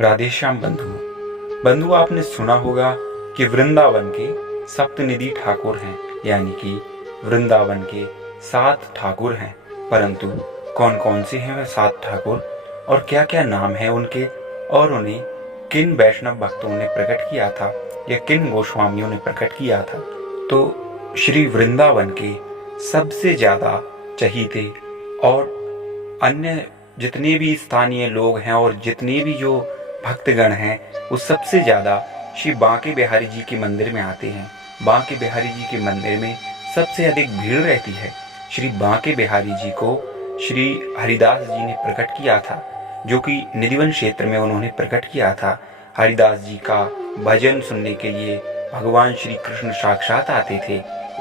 राधेश्याम बंधु आपने सुना होगा कि वृंदावन के सप्तनिधि ठाकुर हैं, यानी कि वृंदावन के 7 ठाकुर हैं। परंतु कौन कौन से हैं वह 7 ठाकुर और क्या क्या नाम है उनके, और उन्हें किन वैष्णव भक्तों ने प्रकट किया था या किन गोस्वामियों ने प्रकट किया था। तो श्री वृंदावन के सबसे ज़्यादा चहीते और अन्य जितने भी स्थानीय लोग हैं और जितने भी जो भक्तगण हैं, वो सबसे ज़्यादा श्री बांके बिहारी जी के मंदिर में आते हैं। बांके बिहारी जी के मंदिर में सबसे अधिक भीड़ रहती है। श्री बांके बिहारी जी को श्री हरिदास जी ने प्रकट किया था, जो कि निधिवन क्षेत्र में उन्होंने प्रकट किया था। हरिदास जी का भजन सुनने के लिए भगवान श्री कृष्ण साक्षात आते थे।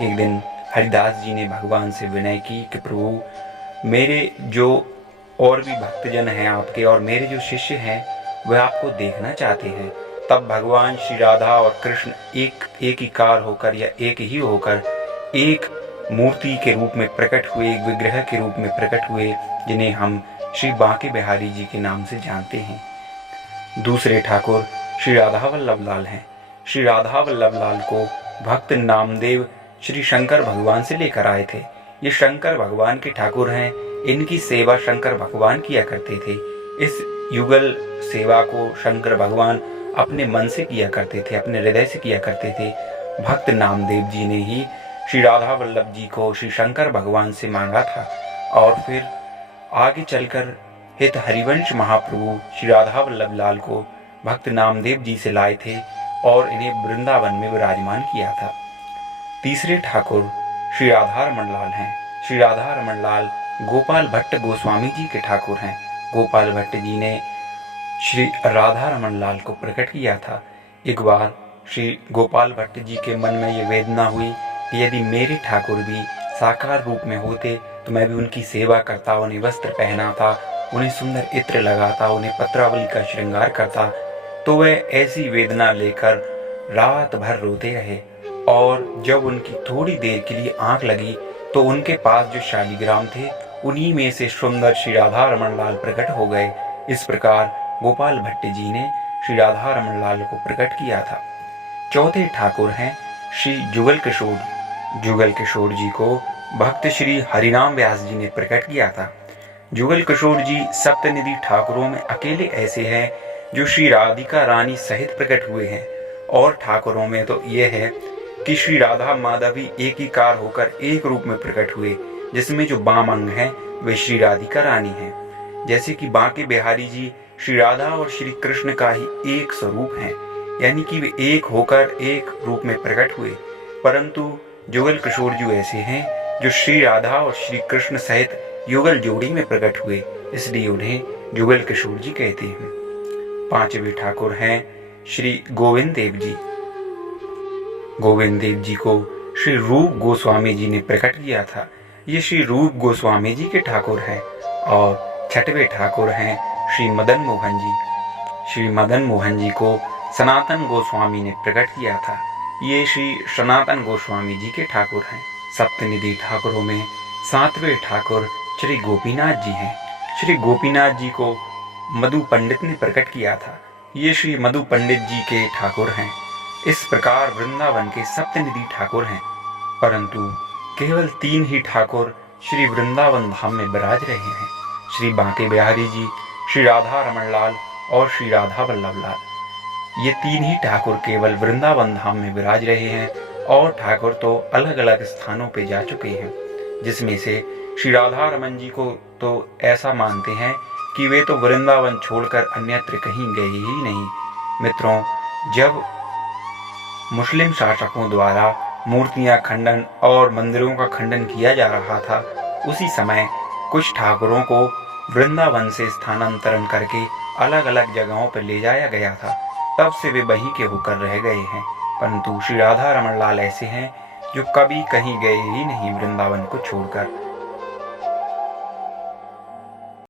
एक दिन हरिदास जी ने भगवान से विनय की कि प्रभु, मेरे जो और भी भक्तजन हैं आपके और मेरे जो शिष्य हैं वह आपको देखना चाहते हैं। तब भगवान श्री राधा और कृष्ण एक ही कार होकर या एक ही होकर एक मूर्ति के रूप में प्रकट हुए, एक विग्रह के रूप में प्रकट हुए, जिन्हें हम श्री बांके बिहारी जी के नाम से जानते हैं। दूसरे ठाकुर श्री राधा वल्लभ लाल हैं। श्री राधा वल्लभ लाल को भक्त नामदेव श्री शंकर भगवान से लेकर आए थे। ये शंकर भगवान के ठाकुर हैं। इनकी सेवा शंकर भगवान किया करते थे। इस युगल सेवा को शंकर भगवान अपने मन से किया करते थे, अपने हृदय से किया करते थे। भक्त नामदेव जी ने ही श्री राधा वल्लभ जी को श्री शंकर भगवान से मांगा था और फिर आगे चलकर हित हरिवंश महाप्रभु श्री राधा वल्लभ लाल को भक्त नामदेव जी से लाए थे और इन्हें वृंदावन में विराजमान किया था। तीसरे ठाकुर श्री राधा रमण लाल हैं। श्री राधा रमण लाल गोपाल भट्ट गोस्वामी जी के ठाकुर हैं। गोपाल भट्ट जी ने श्री राधा रमण लाल को प्रकट किया था। एक बार श्री गोपाल भट्ट जी के मन में ये वेदना हुई कि यदि मेरे ठाकुर भी साकार रूप में होते तो मैं भी उनकी सेवा करता, उन्हें वस्त्र पहनाता, उन्हें सुंदर इत्र लगाता, उन्हें पत्रावली का श्रृंगार करता। तो वह ऐसी वेदना लेकर रात भर रोते रहे और जब उनकी थोड़ी देर के लिए आंख लगी तो उनके पास जो शालिग्राम थे उन्हीं में से सुंदर श्री राधा रमण लाल प्रकट हो गए। इस प्रकार गोपाल भट्ट जी ने श्री राधा रमण लाल को प्रकट किया था। चौथे ठाकुर हैं श्री जुगल किशोर। जुगल किशोर जी को भक्त श्री हरिनाम व्यास जी ने प्रकट किया था। जुगल किशोर जी सप्तनिधि ठाकुरों में अकेले ऐसे हैं जो श्री राधिका रानी सहित प्रकट हुए हैं। और ठाकुरों में तो यह है कि श्री राधा माधवी एक ही कार होकर एक रूप में प्रकट हुए, जिसमें जो बाम अंग है वे श्री राधिका रानी हैं। जैसे कि बांके बिहारी जी श्री राधा और श्री कृष्ण का ही एक स्वरूप हैं, यानी कि वे एक होकर एक रूप में प्रकट हुए। परंतु जुगल किशोर जी ऐसे हैं जो श्री राधा और श्री कृष्ण सहित युगल जोड़ी में प्रकट हुए, इसलिए उन्हें जुगल किशोर जी कहते हैं। पांचवें ठाकुर हैं श्री गोविंद देव जी। गोविंद देव जी को श्री रूप गोस्वामी जी ने प्रकट किया था। ये श्री रूप गोस्वामी जी के ठाकुर हैं। और छठवें ठाकुर हैं श्री मदन मोहन जी। श्री मदन मोहन जी को सनातन गोस्वामी ने प्रकट किया था। ये श्री सनातन गोस्वामी जी के ठाकुर हैं। सप्तनिधि ठाकुरों में 7वें ठाकुर श्री गोपीनाथ जी हैं। श्री गोपीनाथ जी को मधु पंडित ने प्रकट किया था। ये श्री मधु पंडित जी के ठाकुर हैं। इस प्रकार वृंदावन के सप्तनिधि ठाकुर हैं, परंतु केवल 3 ही ठाकुर श्री वृंदावन धाम में विराज रहे हैं। श्री बांके बिहारी जी, श्री राधा रमण लाल और श्री राधा वल्लभ लाल। ये 3 ही ठाकुर केवल वृंदावन धाम में विराज रहे हैं और ठाकुर तो अलग अलग स्थानों पे जा चुके हैं, जिसमें से श्री राधा रमन जी को तो ऐसा मानते हैं कि वे तो वृंदावन छोड़कर अन्यत्र कहीं गए ही नहीं। मित्रों, जब मुस्लिम शासकों द्वारा मूर्तियां खंडन और मंदिरों का खंडन किया जा रहा था, उसी समय कुछ ठाकुरों को वृंदावन से स्थानांतरण करके अलग अलग जगहों पर ले जाया गया था। तब से वे वहीं के होकर रह गए हैं। परंतु श्री राधा रमण लाल ऐसे हैं जो कभी कहीं गए ही नहीं वृंदावन को छोड़कर।